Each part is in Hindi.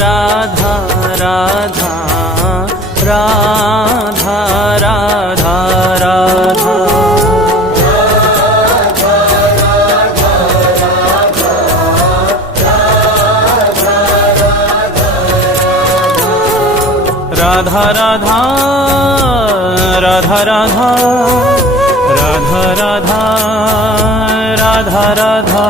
राधा राधा राधा राधा राधा राधा राधा राधा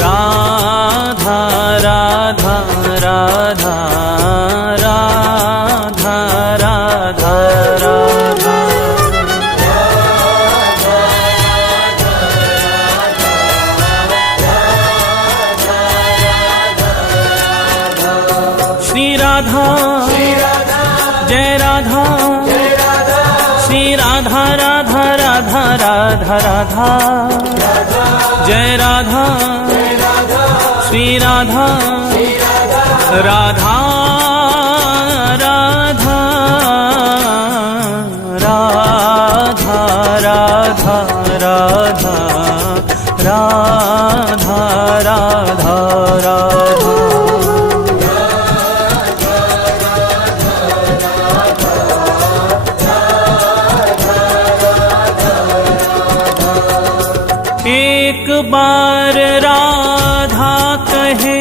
राधा राधा राधा राधा राधा श्री राधा जय राधा श्री राधा राधा राधा राधा राधा जय राधा श्री राधा राधा राधा राधा राधा राधा राधा राधा राधा एक बार राधा कहे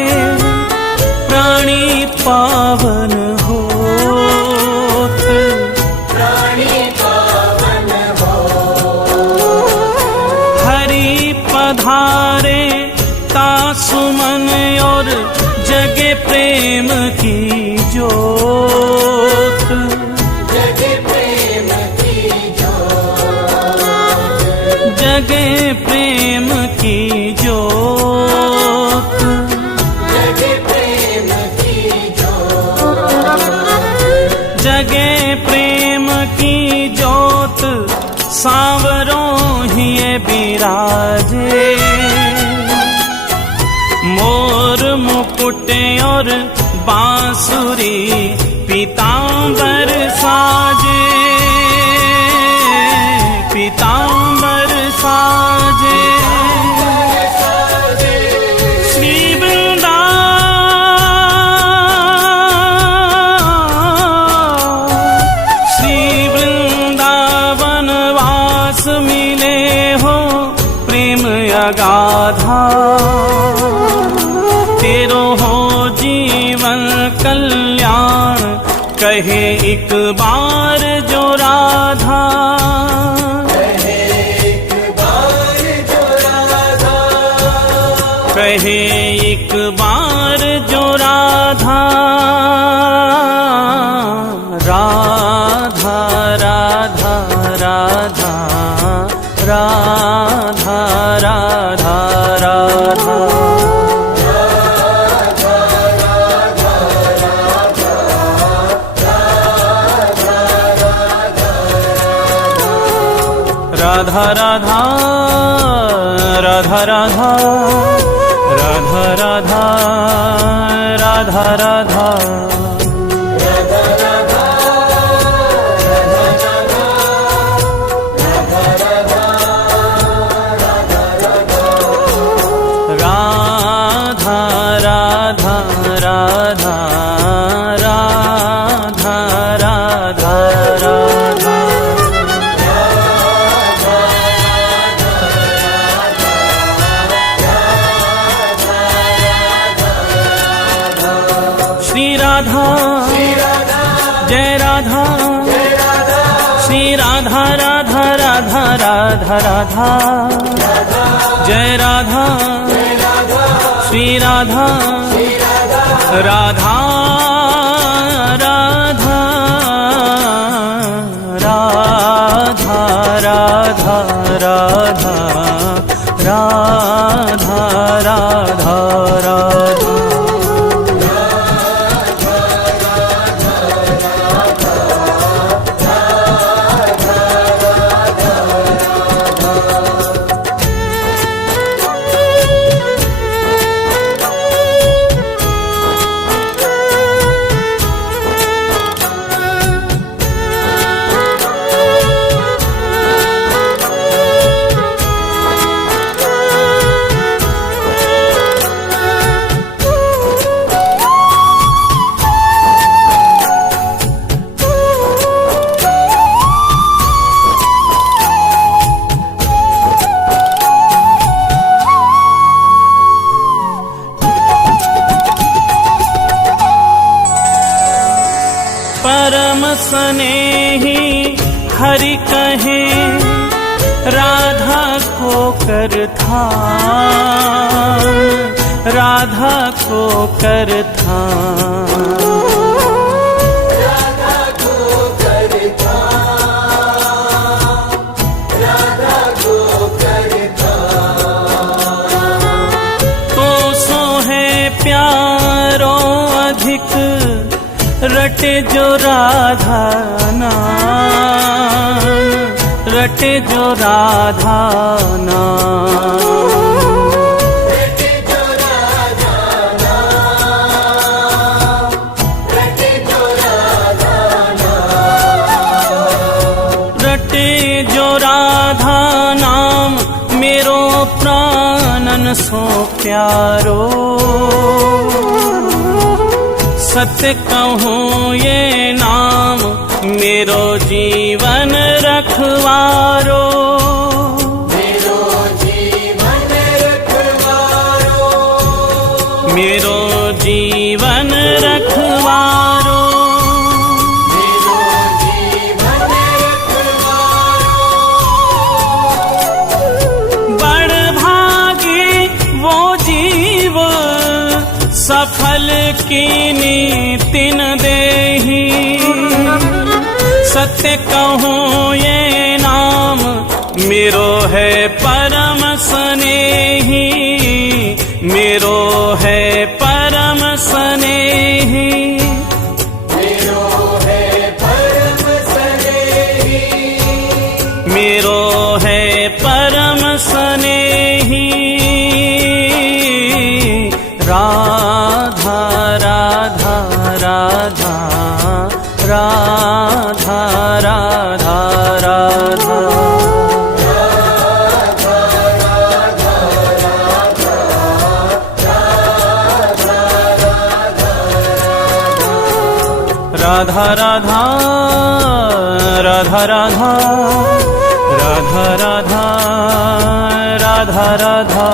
प्राणी पावन होत, प्राणी पावन हो हरि पधारे तासुमन और जगे प्रेम की जोत, जगे प्रेम की जोत, जगे प्रेम की जोत, जगे प्रेम की जोत, जगे प्रेम की जोत सांवरों ही बिराजे, मोर मुकुट और बांसुरी पीतांबर साजे, पीतांबर साजे श्री वृंदावन वास मिले हो प्रेम अगाधा, तेरो हो जीवन कल्याण कहे एक बार जो राधा, कहे एक बार जो राधा, राधा राधा राधा राधा राधा राधा राधा राधा राधा राधा राधा राधा राधा राधा राधा जय राधा श्री राधा राधा राधा राधा राधा जय राधा श्री राधा राधा राधा राधा राधा राधा राधा राधा राधा स्नेही हरि कहे राधा को कर थान, राधा को कर थान। राधा को करता, राधा को करता। तो सो है प्यारो अधिक रटे जो राधा नाम, रटे जो राधा नाम। रटे जो राधा नाम, रटे जो राधा नाम। रटे जो राधा नाम मेरो प्राणन सो प्यारो। सत्य कहूँ ये नाम मेरो जीवन रखवारो। मेरो जीवन रखवारो, मेरो जीवन रखवारो। मेरो जीवन रखवारो। बड़ भागी वो जीव सफल कीनी तिन देही। सत्य कहूँ ये नाम मेरो है परम स्नेही, मेरो है परम स्नेही। मेरो है परम स्नेही, मेरो है परम स्नेही। राधा राधा राधा राधा राधा राधा। राधा राधा राधा राधा राधा राधा राधा राधा।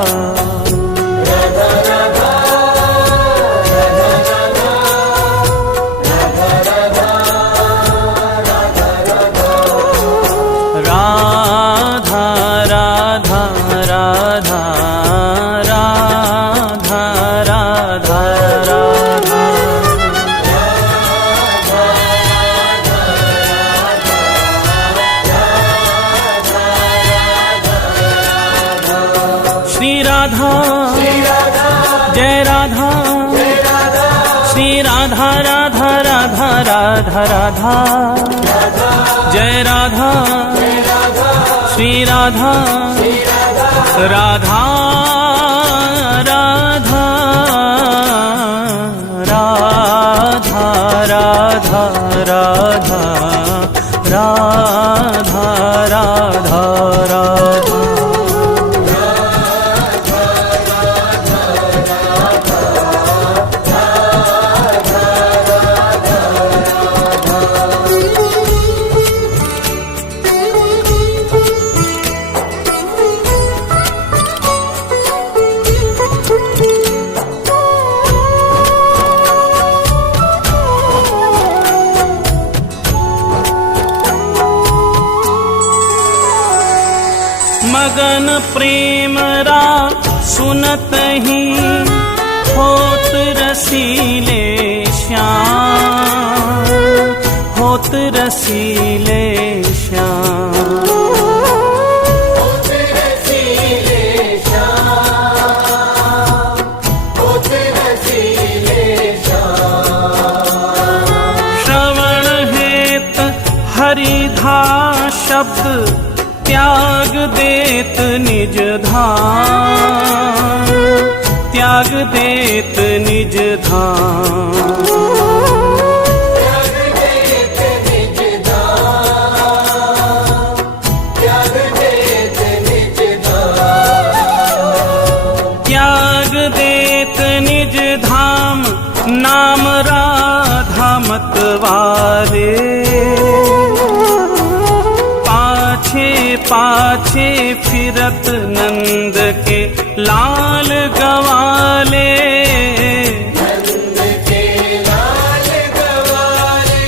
राधा राधा राधा राधा राधा राधा। श्री राधा जय राधा, श्री राधा राधा राधा राधा राधा। जय राधा श्री राधा राधा राधा राधा राधा राधा राधा राधा राधा। मगन प्रेम रा सुनत ही होत रसीले श्याम, होत रसीले श्याम। होत रसीले श्याम, होत रसीले श्याम। श्रवण हेत हरिधा शब्द त्याग देत निज धाम, त्याग देत निज धाम। त्याग देत निज धाम, त्याग देत निज धाम। त्याग देत निज धाम नाम राधा मतवारे। पाछे फिरत नंद के लाल गवाले, नंद के लाल गवाले।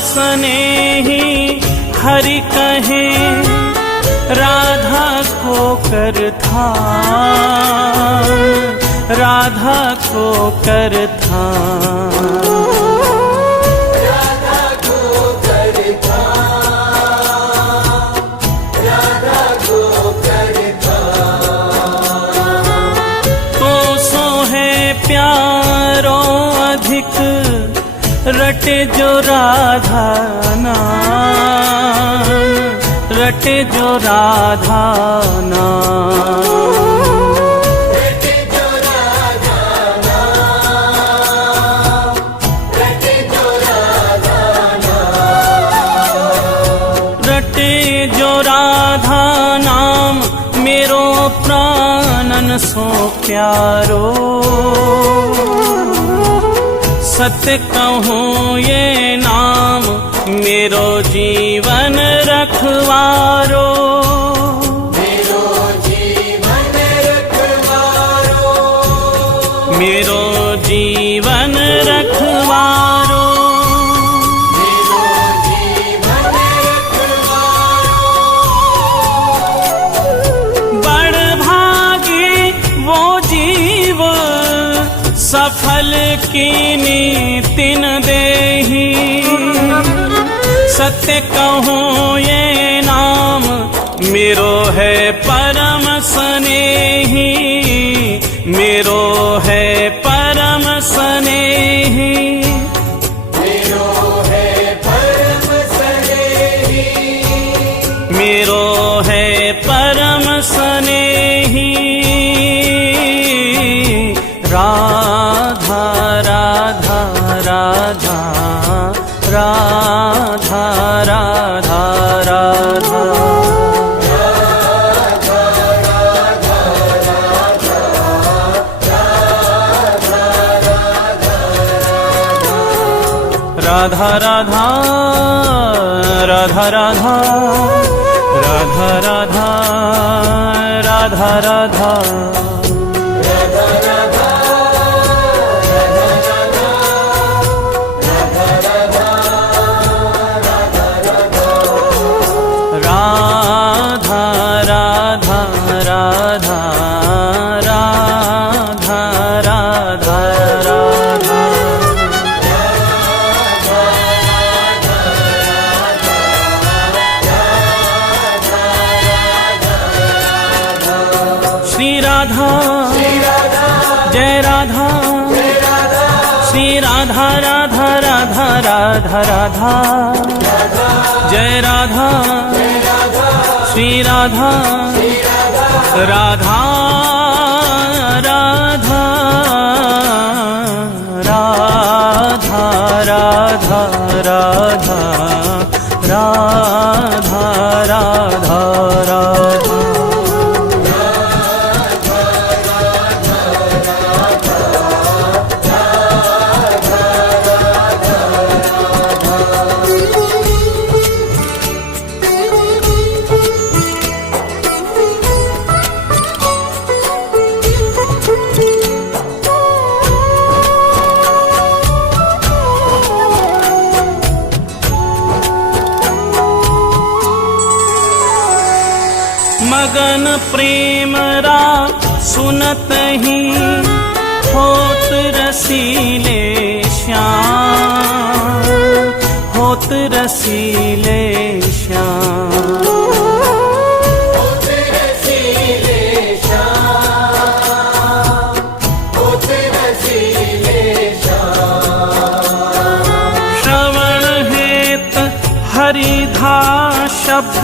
स्नेही हरि कहे राधा को कर थान, राधा को कर थान। राधा को करता, राधा को करता। तो सो है प्यारो अधिक रटे जो राधा नाम, रटे जो राधा नाम। रटे जो राधा नाम, रटे जो राधा नाम। रटे जो राधा नाम मेरो प्राणन सो प्यारो। सत्य कहूँ ये नाम मेरो जीवन रखवारो। मेरो जीवन रखवारो, मेरो जीवन रखवारो। मेरो जीवन रखवारो। बड़ भागी वो जीव सफल कीनी तिन देही। सत्य कहूँ ये नाम मेरो है परम स्नेही, मेरो है परम स्नेही। मेरो है परम स्नेही, मेरो है परम स्नेही। राधा राधा राधा राधा राधा राधा। राधा राधा राधा राधा राधा राधा राधा राधा। राधा राधा राधा राधा राधा राधा। श्री राधा जय राधा, श्री राधा राधा राधा राधा राधा। जय राधा श्री राधा, राधा राधा राधा राधा राधा राधा राधा राधा। मगन प्रेम रा सुनत ही होत रसीले श्याम, होत रसीले श्याम। श्रवण हेत हरिधा शब्द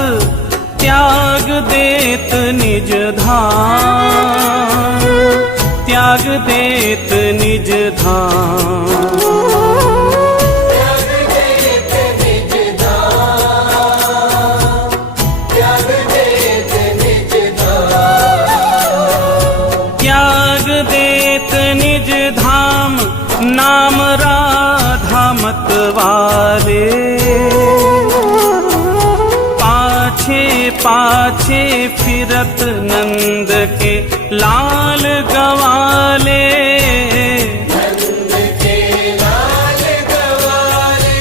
त्याग देत निज धाम, त्याग देत निज धाम। त्याग देत निज धाम, त्याग देत निज धाम। त्याग देत निज धाम नाम राधा मत वाले। पाछे पाछे फिरत नंद के लाल गवाले। नंद के लाल गवाले,